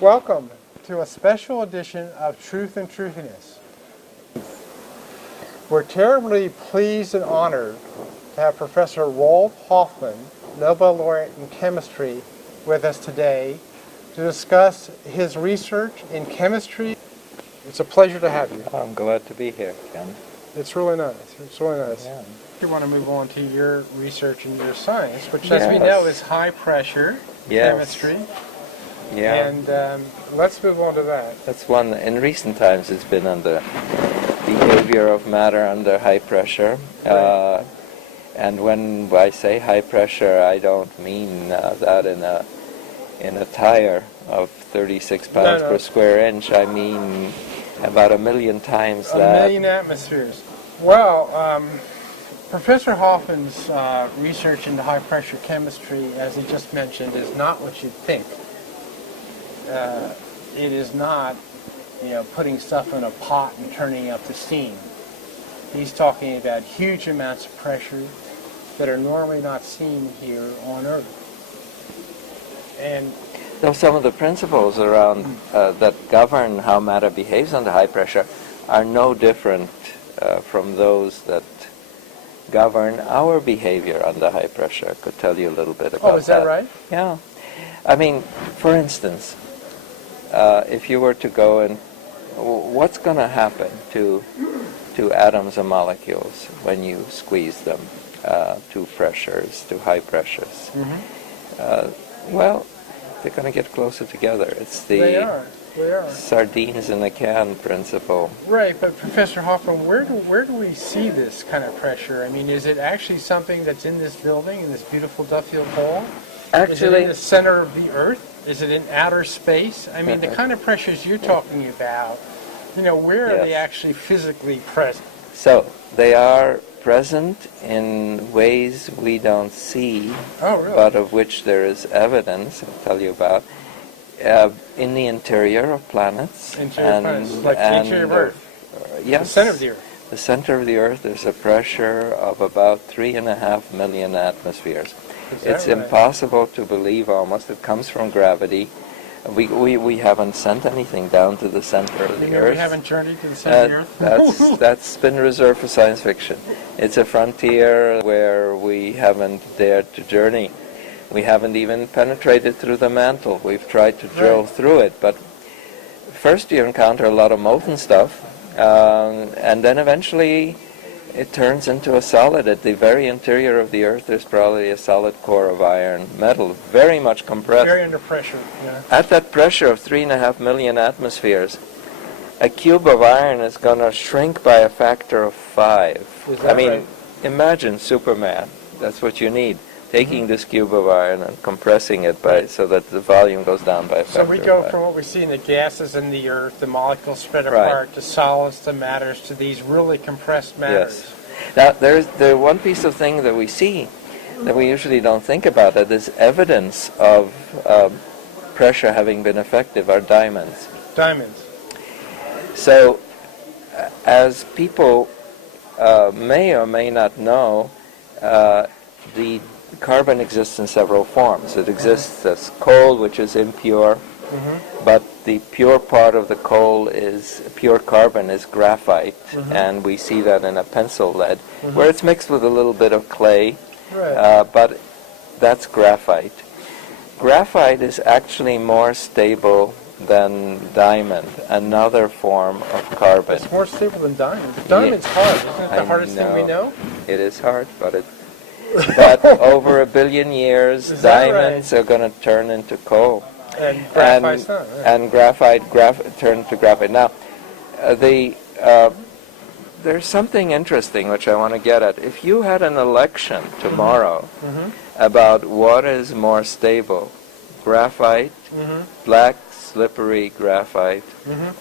Welcome to a special edition of Truth and Truthiness. We're terribly pleased and honored to have Professor Roald Hoffmann, Nobel laureate in chemistry, with us today to discuss his research in chemistry. It's a pleasure to have you. I'm glad to be here, Ken. It's really nice. It's really nice. Yeah. You want to move on to your research and your science, which, as we know, is high pressure chemistry. Yeah. And let's move on to that. That's one. In recent times, it's been on the behavior of matter under high pressure. Right. And when I say high pressure, I don't mean that in a tire of 36 pounds per square inch. I mean about 1 million times that. 1 million atmospheres. Well, Professor Hoffmann's research into high-pressure chemistry, as he just mentioned, is not what you'd think. It is not, putting stuff in a pot and turning up the steam. He's talking about huge amounts of pressure that are normally not seen here on Earth. And so some of the principles around that govern how matter behaves under high pressure are no different from those that govern our behavior under high pressure. I could tell you a little bit about that. Oh, is that right? Yeah. I mean, for instance, if you were to go and what's going to happen to atoms and molecules when you squeeze them to pressures, to high pressures? Mm-hmm. Well, they're going to get closer together. It's the They are. sardines in a can principle. Right, but Professor Hoffmann, where do we see this kind of pressure? I mean, is it actually something that's in this building, in this beautiful Duffield Hall? Is it Actually, in the center of the Earth? Is it in outer space? I mean, the kind of pressures you're talking about, where are they actually physically present? so they are present in ways we don't see, Oh, really? but of which there is evidence, I'll tell you about, in the interior of planets. Interior planets, like the interior of Earth. Yes. The center of the Earth. The center of the Earth, there's a pressure of about 3.5 million atmospheres. It's right? impossible to believe almost. It comes from gravity. We haven't sent anything down to the center of the Earth. We haven't journeyed to the center of the Earth? That's been reserved for science fiction. It's a frontier where we haven't dared to journey. We haven't even penetrated through the mantle. We've tried to drill through it, but first you encounter a lot of molten stuff, and then eventually it turns into a solid. At the very interior of the Earth, there's probably a solid core of iron metal, very much compressed. Very under pressure, yeah. At that pressure of 3.5 million atmospheres, a cube of iron is going to shrink by a factor of 5. Is that right? Imagine Superman. That's what you need. Taking this cube of iron and compressing it so that the volume goes down by a factor So we go of 5. from what we see in the gases in the Earth, the molecules spread apart, to solids, to matters, to these really compressed matters. Yes. Now, there's the one piece of thing that we see that we usually don't think about, that is evidence of pressure having been effective, are diamonds. Diamonds. So, as people may or may not know, the carbon exists in several forms. It exists as coal, which is impure, but the pure part of the coal is pure carbon, is graphite, and we see that in a pencil lead, where it's mixed with a little bit of clay, but that's graphite. Graphite is actually more stable than diamond, another form of carbon. It's more stable than diamond. But diamond's hard. Isn't it the hardest thing we know? It is hard, but over 1 billion years, diamonds are going to turn into coal. And graphite's not, right? And graphite turn to graphite. Now, there's something interesting which I want to get at. If you had an election tomorrow about what is more stable, graphite, black, slippery graphite,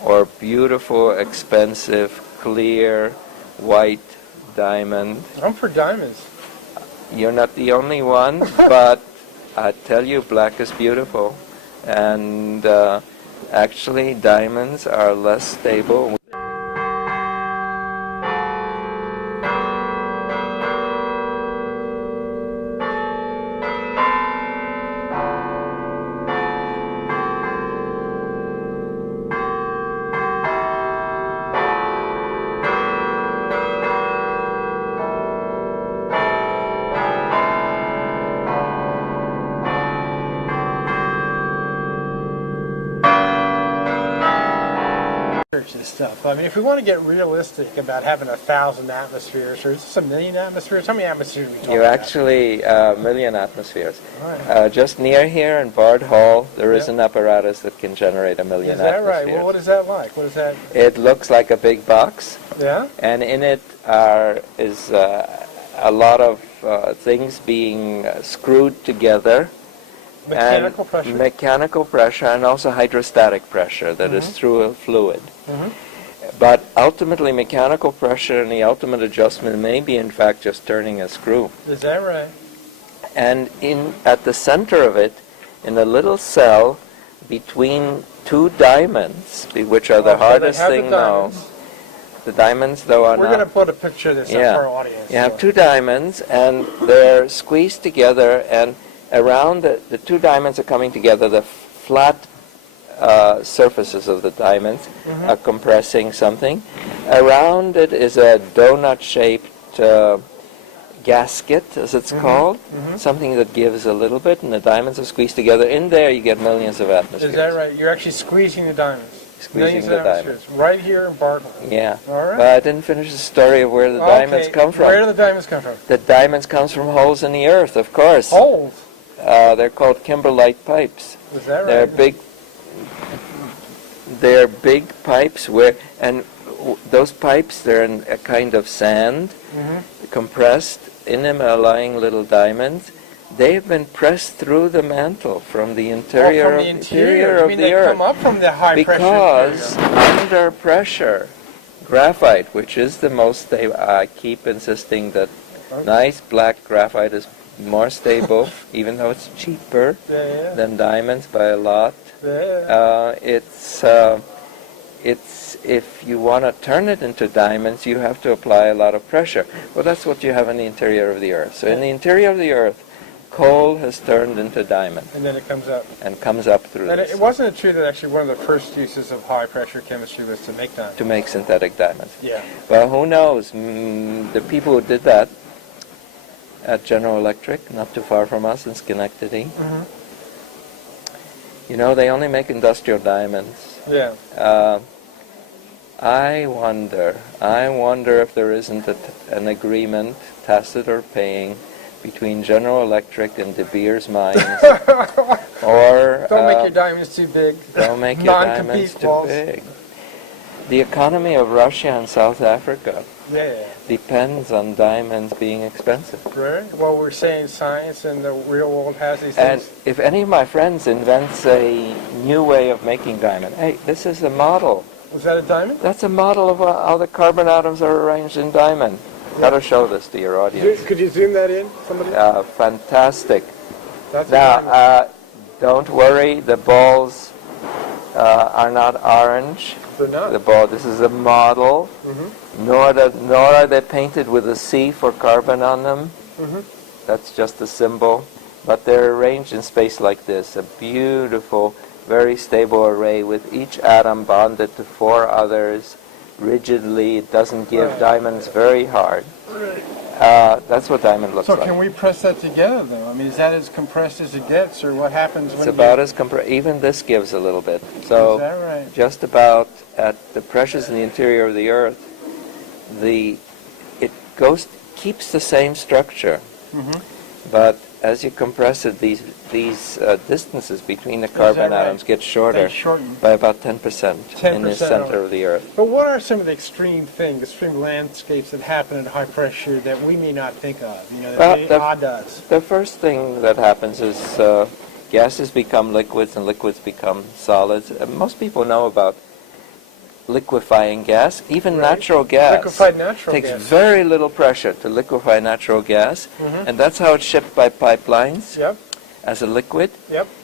or beautiful, expensive, clear, white diamond. I'm for diamonds. You're not the only one, but I tell you, black is beautiful. And actually, diamonds are less stable. research this stuff. I mean, if we want to get realistic about having 1,000 atmospheres, or is this 1,000,000 atmospheres? How many atmospheres are we talking You about? actually, a million atmospheres. Right. Just near here in Bard Hall, there is an apparatus that can generate 1,000,000 Is that atmospheres. right? Well, what is that like? What is that? It looks like a big box, Yeah? and in it is a lot of things being screwed together. Mechanical and pressure? Mechanical pressure, and also hydrostatic pressure that is through a fluid. Mhm. But ultimately, mechanical pressure and the ultimate adjustment may be, in fact, just turning a screw. Is that right? And at the center of it, in a little cell between two diamonds, which are the So they hardest have the thing known. diamonds. The diamonds, though, are We're not. going to put a picture of this up for our audience. You have two diamonds, and they're squeezed together, and around the two diamonds are coming together. The flat surfaces of the diamonds are compressing something. Around it is a donut-shaped gasket, as it's called, something that gives a little bit, and the diamonds are squeezed together. In there, you get millions of atmospheres. Is that right? You're actually squeezing the diamonds. Squeezing Millions the of diamonds. atmospheres. Right here in Bartle. Yeah. All right. But I didn't finish the story of where the diamonds come from. Where do the diamonds come from? The diamonds comes from holes in the earth, of course. Holes. They're called kimberlite pipes. Is that right? They're big pipes those pipes, they're in a kind of sand, compressed. In them are lying little diamonds. They've been pressed through the mantle from the interior, from the interior. of the earth. Come up from the high Because pressure interior. under pressure, graphite, which is the most stable, I keep insisting that nice black graphite is more stable, even though it's cheaper than diamonds by a lot. It's if you want to turn it into diamonds, you have to apply a lot of pressure. Well, that's what you have in the interior of the earth. So in the interior of the earth, coal has turned into diamond. And then it comes up. And comes up through And this. it wasn't true that actually one of the first uses of high pressure chemistry was to make diamonds. To make synthetic diamonds. Yeah. Well, who knows? The people who did that at General Electric, not too far from us in Schenectady, they only make industrial diamonds. Yeah. I wonder if there isn't an agreement, tacit or paying, between General Electric and De Beers Mines, or Don't make your diamonds too big. don't make your diamonds too big. The economy of Russia and South Africa depends on diamonds being expensive. Right. Well, we're saying science and the real world has these And things. if any of my friends invents a new way of making diamond, hey, this is a model. Was that a diamond? That's a model of how the carbon atoms are arranged in diamond. Got to show this to your audience. Could you zoom that in, somebody? Fantastic. That's a diamond. Now, don't worry, the balls are not orange. They're not. The ball. This is a model. Nor are they painted with a C for carbon on them. That's just a symbol. But they're arranged in space like this. A beautiful, very stable array with each atom bonded to 4 others rigidly. It doesn't give diamonds very hard. That's what diamond looks like. So can we press that together, though? I mean, is that as compressed as it gets, or what happens when It's about as compressed. Even this gives a little bit. So Is that right? just about at the pressures in the interior of the Earth, it keeps the same structure, but as you compress it, these distances between the carbon atoms get shorter They shorten. by about 10% in the 10% center of the Earth. But what are some of the extreme landscapes that happen at high pressure that we may not think of? That odd does. The first thing that happens is gases become liquids and liquids become solids. Most people know about liquefying gas. Even natural gas Liquefied natural takes gas. very little pressure to liquefy natural gas, and that's how it's shipped by pipelines as a liquid,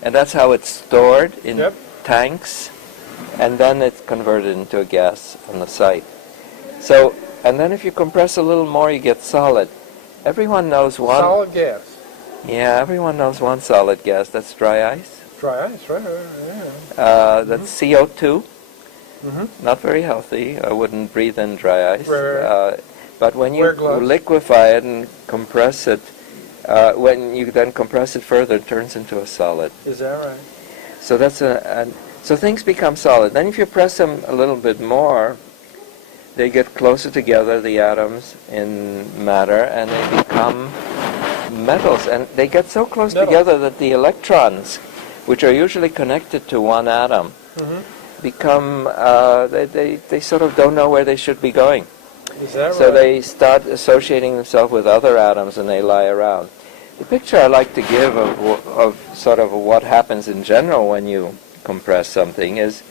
and that's how it's stored in tanks, and then it's converted into a gas on the site. So, and then if you compress a little more, you get solid. Everyone knows one. Solid gas. Yeah, everyone knows one solid gas. That's dry ice. Dry ice, right? Yeah. That's CO2. Not very healthy. I wouldn't breathe in dry ice. But when you liquefy it and compress it, when you then compress it further, it turns into a solid. Is that right? So that's So things become solid. Then if you press them a little bit more, they get closer together, the atoms in matter, and they become metals. And they get so close together that the electrons, which are usually connected to one atom, become, they sort of don't know where they should be going. Is that So right? they start associating themselves with other atoms and they lie around. The picture I like to give of sort of what happens in general when you compress something is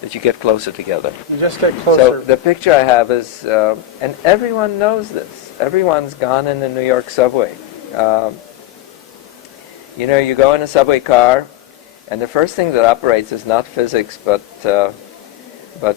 that you get closer together. You just get closer. So the picture I have is, and everyone knows this. Everyone's gone in the New York subway. You know, you go in a subway car, and the first thing that operates is not physics, but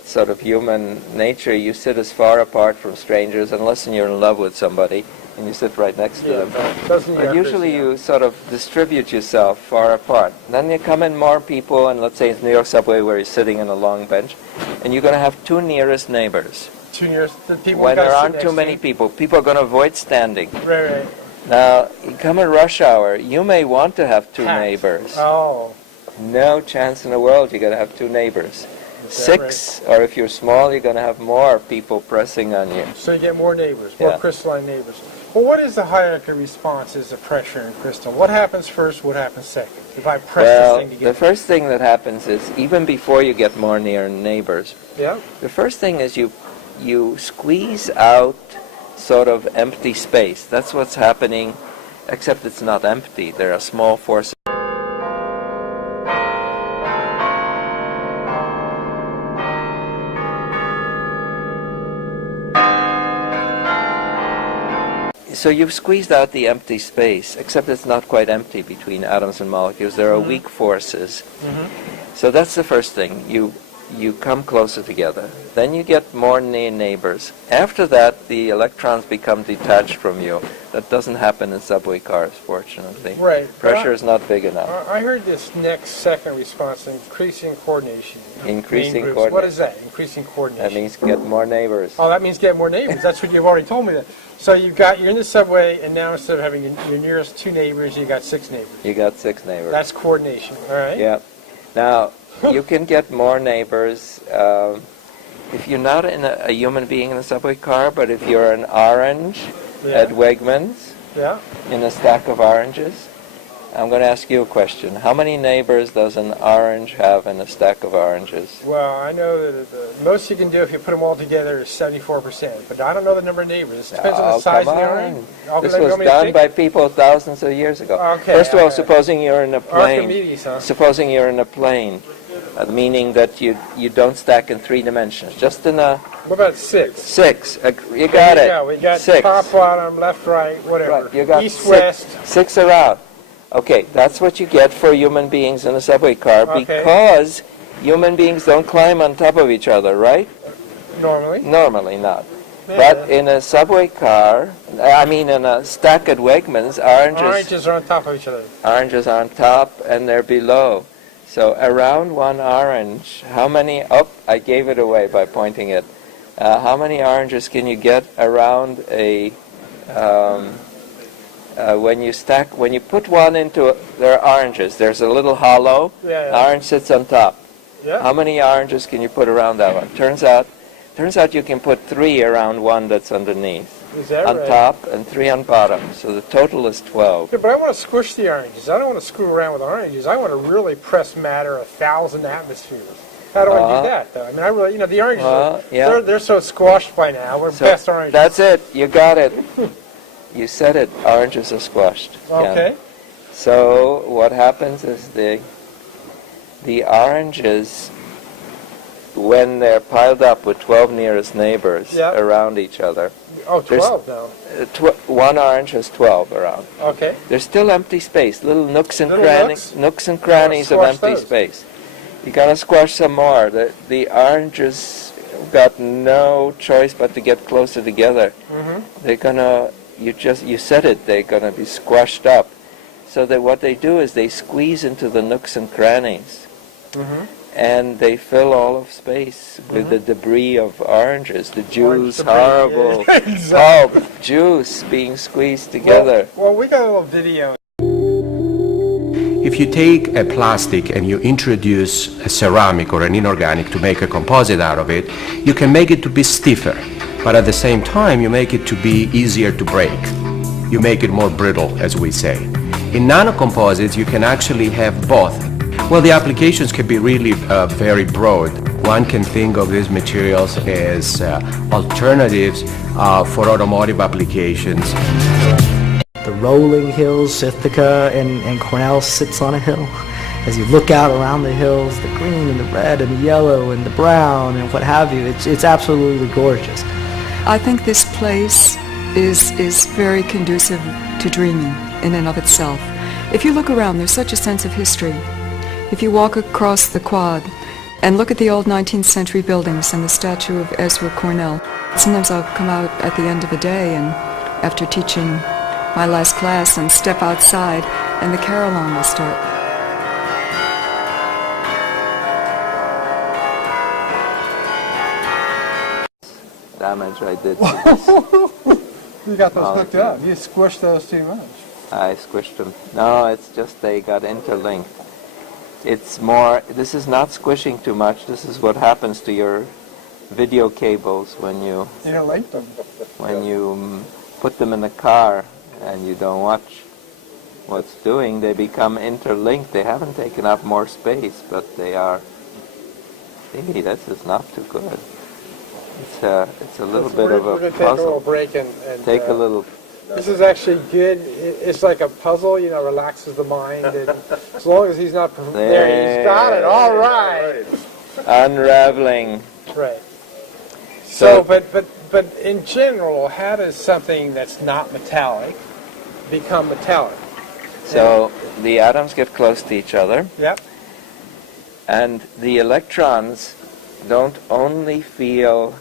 sort of human nature. You sit as far apart from strangers, unless you're in love with somebody, and you sit right next to them. But usually you sort of distribute yourself far apart. Then you come in more people, and let's say it's New York subway where you're sitting in a long bench, and you're going to have two nearest neighbors. Two nearest the people. When there aren't too many people, people are going to avoid standing. Right. Now, you come at rush hour, you may want to have two neighbors. Oh. No chance in the world you're going to have two neighbors. Six, or if you're small, you're going to have more people pressing on you. So you get more neighbors, more crystalline neighbors. Well, what is the hierarchy of responses of pressure in crystal? What happens first, what happens second? If I press this thing together. The first thing that happens is, even before you get more near neighbors, the first thing is you squeeze out sort of empty space. That's what's happening, except it's not empty. There are small forces. So you've squeezed out the empty space, except it's not quite empty between atoms and molecules. There are weak forces. So that's the first thing. You come closer together. Then you get more neighbors. After that, the electrons become detached from you. That doesn't happen in subway cars, fortunately. Right. Pressure is not big enough. I heard this next second response, increasing coordination. Increasing coordination. What is that? Increasing coordination. That means get more neighbors. Oh, that means get more neighbors. That's what you've already told me that. So you're in the subway, and now instead of having your nearest two neighbors, you got six neighbors. You got six neighbors. That's coordination, all right? Yeah. Now, you can get more neighbors if you're not a human being in a subway car, but if you're an orange at Wegmans in a stack of oranges. I'm going to ask you a question. How many neighbors does an orange have in a stack of oranges? Well, I know that the most you can do if you put them all together is 74%, but I don't know the number of neighbors. It depends on the size of the orange. This was done by people thousands of years ago. Okay, First of all, supposing you're in a plane. Archimedes, huh? Supposing you're in a plane, meaning that you don't stack in 3 dimensions, just in a... What about 6? 6. You got it. Yeah, we got 6. top, bottom, left, right, whatever. Right, you got East, west. 6 around. Okay, that's what you get for human beings in a subway car because human beings don't climb on top of each other, right? Normally. Normally not. Yeah. But in a subway car, in a stack at Wegmans, oranges are on top of each other. Oranges are on top and they're below. So around one orange, how many... Oh, I gave it away by pointing it. How many oranges can you get around a... when you put one into... There are oranges. There's a little hollow. Orange sits on top. How many oranges can you put around that one? Turns out you can put 3 around one that's underneath. Is that on right? top and 3 on bottom. So the total is 12. Yeah, but I want to squish the oranges. I don't want to screw around with oranges. I want to really press matter 1,000 atmospheres. How do I do that, though? I mean, I really, the oranges, they're so squashed by now. We're past oranges. That's it. You got it. You said it. Oranges are squashed. Okay. Yeah. So what happens is the oranges, when they're piled up with 12 nearest neighbors around each other. Oh, 12 now. One orange has 12 around. Okay. There's still empty space, little nooks and crannies of empty space. You're going to squash some more. The oranges got no choice but to get closer together. They're going to, you said it, they're going to be squashed up. So that what they do is they squeeze into the nooks and crannies. And they fill all of space with the debris of oranges, the juice, horrible pulp, juice being squeezed together. Well, we got a little video. If you take a plastic and you introduce a ceramic or an inorganic to make a composite out of it, you can make it to be stiffer, but at the same time you make it to be easier to break. You make it more brittle, as we say. In nanocomposites, you can actually have both. Well, the applications can be really very broad. One can think of these materials as alternatives for automotive applications. The rolling hills, Ithaca and Cornell sits on a hill. As you look out around the hills, the green and the red and the yellow and the brown and what have you, it's absolutely gorgeous. I think this place is very conducive to dreaming in and of itself. If you look around, there's such a sense of history. If you walk across the quad and look at the old 19th century buildings and the statue of Ezra Cornell, sometimes I'll come out at the end of a day and after teaching my last class and step outside and the carillon will start. Damage I did to this. You got those hooked up. You squished those too much. I squished them. No, it's just they got interlinked. It's more, this is not squishing too much. This is what happens to your video cables when you Interlinked them. Put them in the car and you don't watch what's doing. They become interlinked. They haven't taken up more space, but they are. Hey, this is not too good. It's a little bit of We're a going to take a little puzzle. break and Take a little. This is actually good. It's like a puzzle, relaxes the mind. And as long as he's not there, he's got it. All right. Unraveling. Right. So, but in general, how does something that's not metallic become metallic? So the atoms get close to each other, Yep. and the electrons don't only feel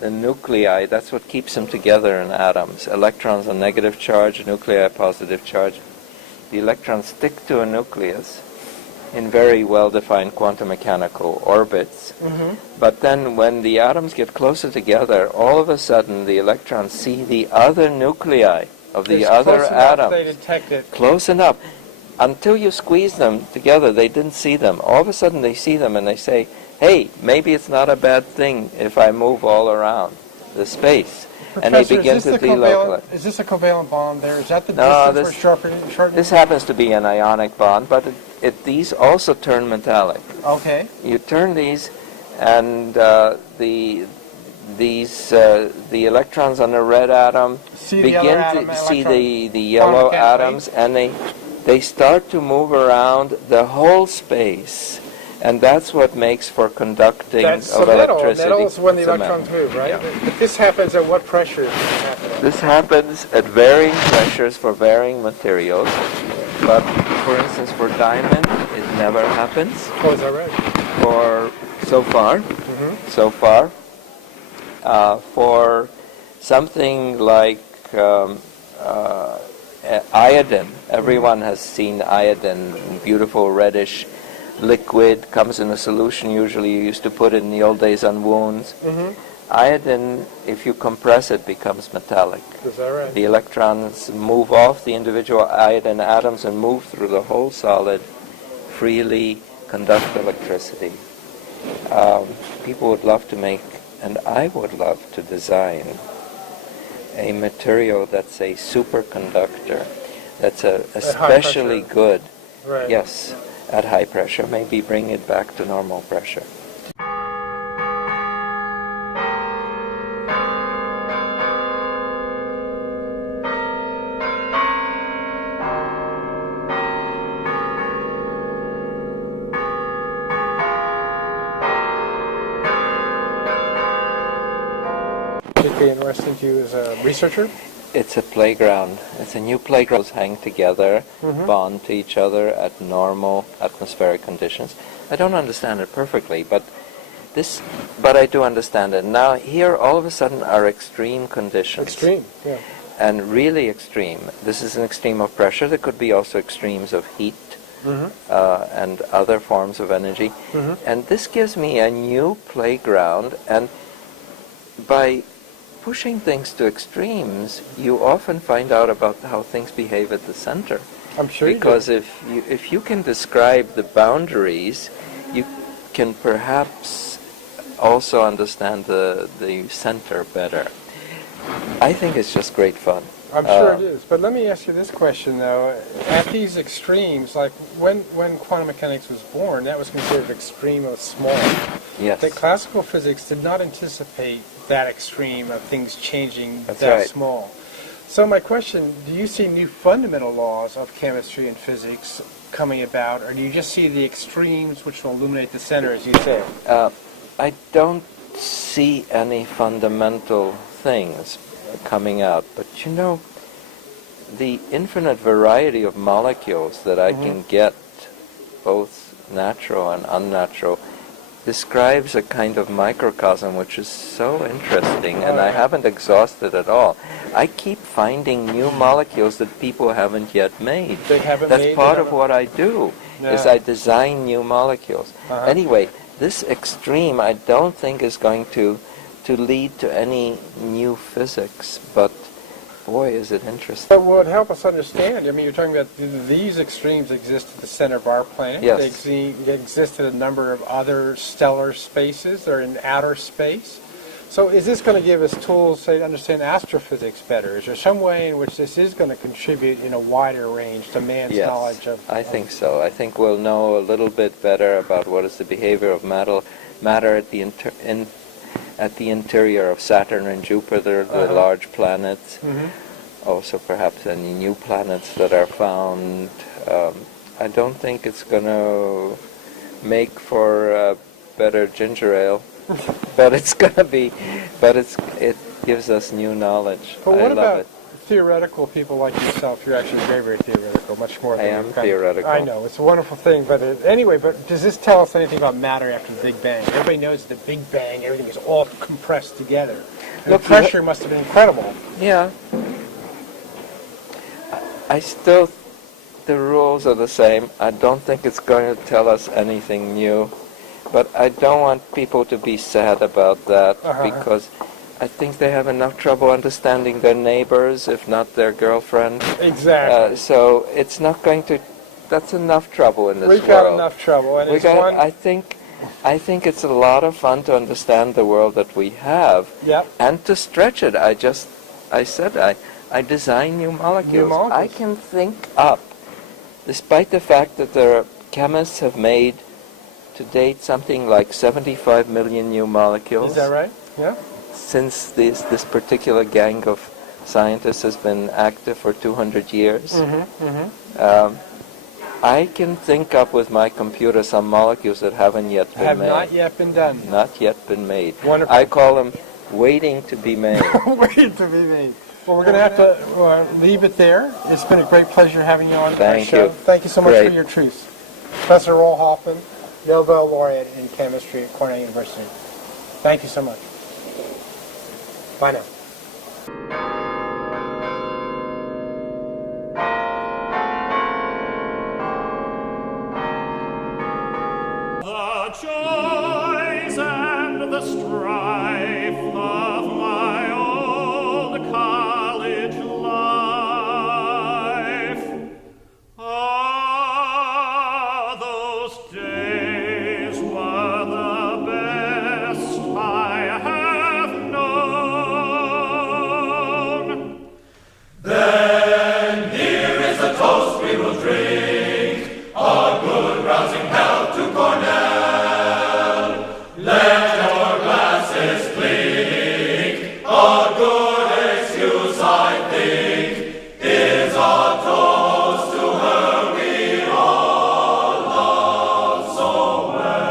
the nuclei. That's what keeps them together in atoms. Electrons are negative charge, nuclei positive charge. The electrons stick to a nucleus in very well-defined quantum mechanical orbits. Mm-hmm. But then when the atoms get closer together, all of a sudden the electrons see the other nuclei of the other atoms. They detect it. Close enough. Until you squeeze them together, they didn't see them. All of a sudden they see them and they say, hey, maybe it's not a bad thing if I move all around the space. And they Professor, begin to delocalize. Is this a covalent bond there? Is that the No, distance for shortening? This happens to be an ionic bond, but these also turn metallic. Okay. You turn these, and the electrons on the red atom begin to see the yellow atoms, and they start to move around the whole space. And that's what makes for conducting of electricity. Metal is when the It's a electrons metal. move, right? Yeah. But this happens at what pressure does it happen? This happens at varying pressures for varying materials. But, for instance, for diamond, it never happens. Oh, is that right? For so far. For something like iodine, everyone has seen iodine, beautiful reddish liquid, comes in a solution. Usually you used to put it in the old days on wounds. Mm-hmm. Iodine, if you compress it, becomes metallic. Is that right? The electrons move off the individual iodine atoms and move through the whole solid, freely conduct electricity. People would love to make, and I would love to design, a material that's a superconductor, that's especially good. Right. Yes, at high pressure, maybe bring it back to normal pressure. Particularly interesting to you as a researcher? It's a playground. It's a new playground. Hang together, bond to each other at normal atmospheric conditions. I don't understand it perfectly, but I do understand it. Now here, all of a sudden, are extreme conditions. Extreme, yeah. And really extreme. This is an extreme of pressure. There could be also extremes of heat and other forms of energy. And this gives me a new playground. And by pushing things to extremes, you often find out about how things behave at the center. I'm sure you do. Because if you can describe the boundaries, you can perhaps also understand the center better. I think it's just great fun. I'm sure it is. But let me ask you this question, though. At these extremes, like when quantum mechanics was born, that was considered extreme of small. Yes. The classical physics did not anticipate that extreme of things changing That's that right. small. So my question, do you see new fundamental laws of chemistry and physics coming about, or do you just see the extremes which will illuminate the center, as you say? I don't see any fundamental things coming out, but you know, the infinite variety of molecules that I can get, both natural and unnatural, describes a kind of microcosm which is so interesting, and I haven't exhausted it all. I keep finding new molecules that people haven't yet made. They haven't That's made, part they of what I do, is Yeah. I design new molecules. Anyway, this extreme I don't think is going to lead to any new physics, but boy, is it interesting. But would help us understand, I mean, you're talking about these extremes exist at the center of our planet. Yes. They exist in a number of other stellar spaces. They're in outer space. So is this going to give us tools, say, to understand astrophysics better? Is there some way in which this is going to contribute in a wider range to man's knowledge of... I think so. I think we'll know a little bit better about what is the behavior of matter at the interior of Saturn and Jupiter, the large planets. Also perhaps any new planets that are found. I don't think it's going to make for better ginger ale, but it's going to be, it gives us new knowledge. But what I love about it. theoretical people like yourself? You're actually very, very theoretical, much more than I am you've got- theoretical. I know, it's a wonderful thing, but anyway, but does this tell us anything about matter after the Big Bang? Everybody knows the Big Bang, everything is all compressed together. And Look, the pressure must have been incredible. Yeah. I still, the rules are the same. I don't think it's going to tell us anything new, but I don't want people to be sad about that because I think they have enough trouble understanding their neighbors, if not their girlfriend. Exactly. So it's not going to, that's enough trouble in this world. We've got enough trouble. And it's one... I think it's a lot of fun to understand the world that we have and to stretch it. I said I design new molecules. I can think up, despite the fact that the chemists have made to date something like 75 million new molecules. Is that right? Yeah. Since this particular gang of scientists has been active for 200 years. I can think up with my computer some molecules that haven't yet been made. Have not yet been done. Not yet been made. Wonderful. I call them waiting to be made. Waiting to be made. Well, we're going to have to leave it there. It's been a great pleasure having you on our show. Thank you so much for your truth. Professor Roald Hoffmann, Nobel laureate in chemistry at Cornell University. Thank you so much. Bye now. The joys and the strife of my old college life. Ah, those days were the best I have known. Then here is a toast we will drink, a good rousing health to Cornell. Let your glasses clink. A good excuse, I think, is a toast to her we all love so well.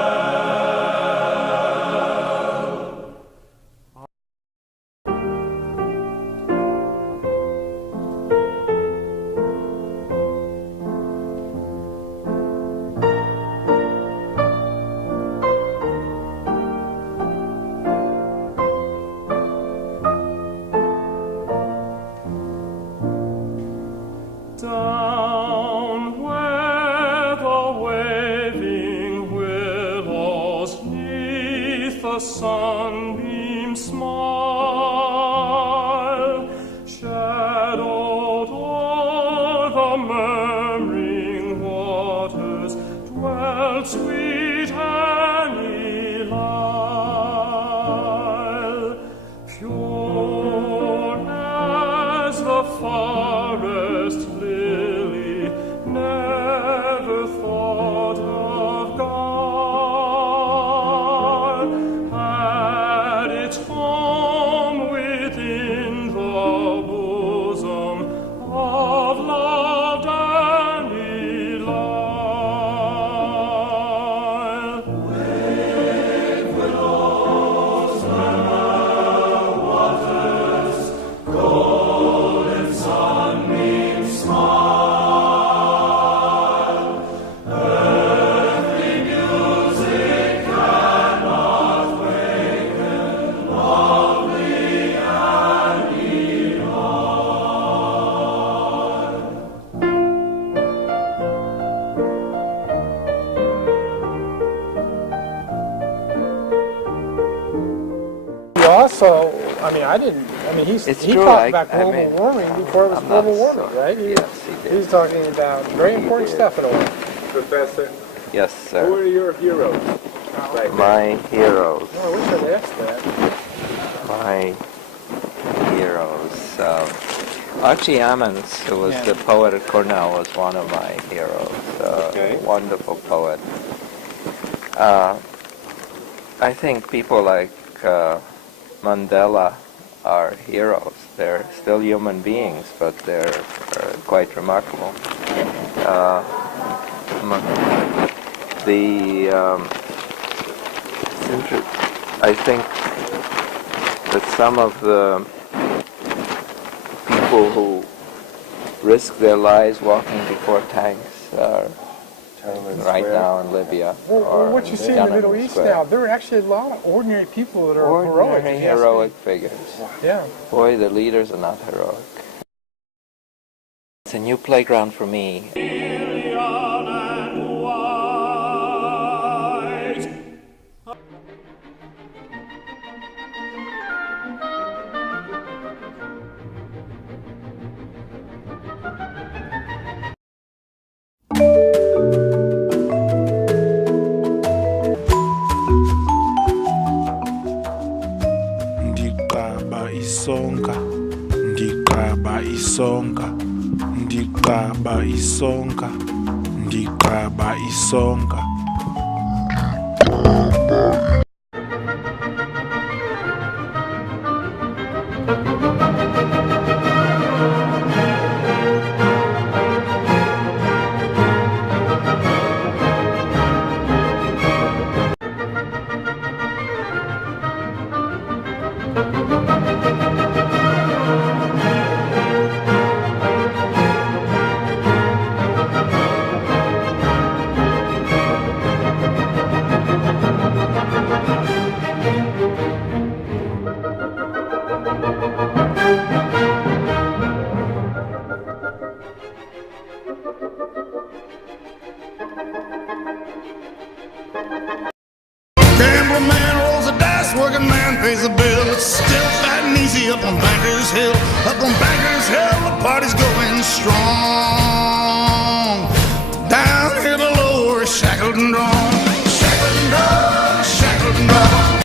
Down where the waving willows 'neath the sunbeams smile, shadowed o'er the forest lily never thought of God, had its home within the bosom of loved Annie Lyle. With willows, murmur waters, golden sunbeams smile. Earthly music cannot waken lovely Annie Lyle. He also, It's he true, talked about I global mean, warming before it was I'm not global warming, so- right? yes, he did. He's talking about very important stuff in a way. Professor, Yes, who sir. are your heroes? Right My heroes. Oh, I wish I'd asked that. My heroes. Archie Ammons, who was Yeah. the poet at Cornell, was one of my heroes. Okay. Wonderful poet. I think people like Mandela are heroes. They're still human beings, but they're quite remarkable. I think that some of the people who risk their lives walking before tanks are right now in Libya. Well, or what you see in the Tiananmen Middle East Square. now, there are actually a lot of ordinary people that are heroic. Ordinary if you ask me. heroic figures. Yeah. Boy, the leaders are not heroic. It's a new playground for me. Alien and white. Ndiqaba isonka, ndiqaba isonka, ndiqaba isonka, ndiqaba isonka. Gambler man rolls the dice, working man pays the bill. It's still fat and easy up on Bankers Hill. Up on Bankers Hill, the party's going strong. Down here below, we're shackled and drawn. Shackled and drawn, shackled and drawn.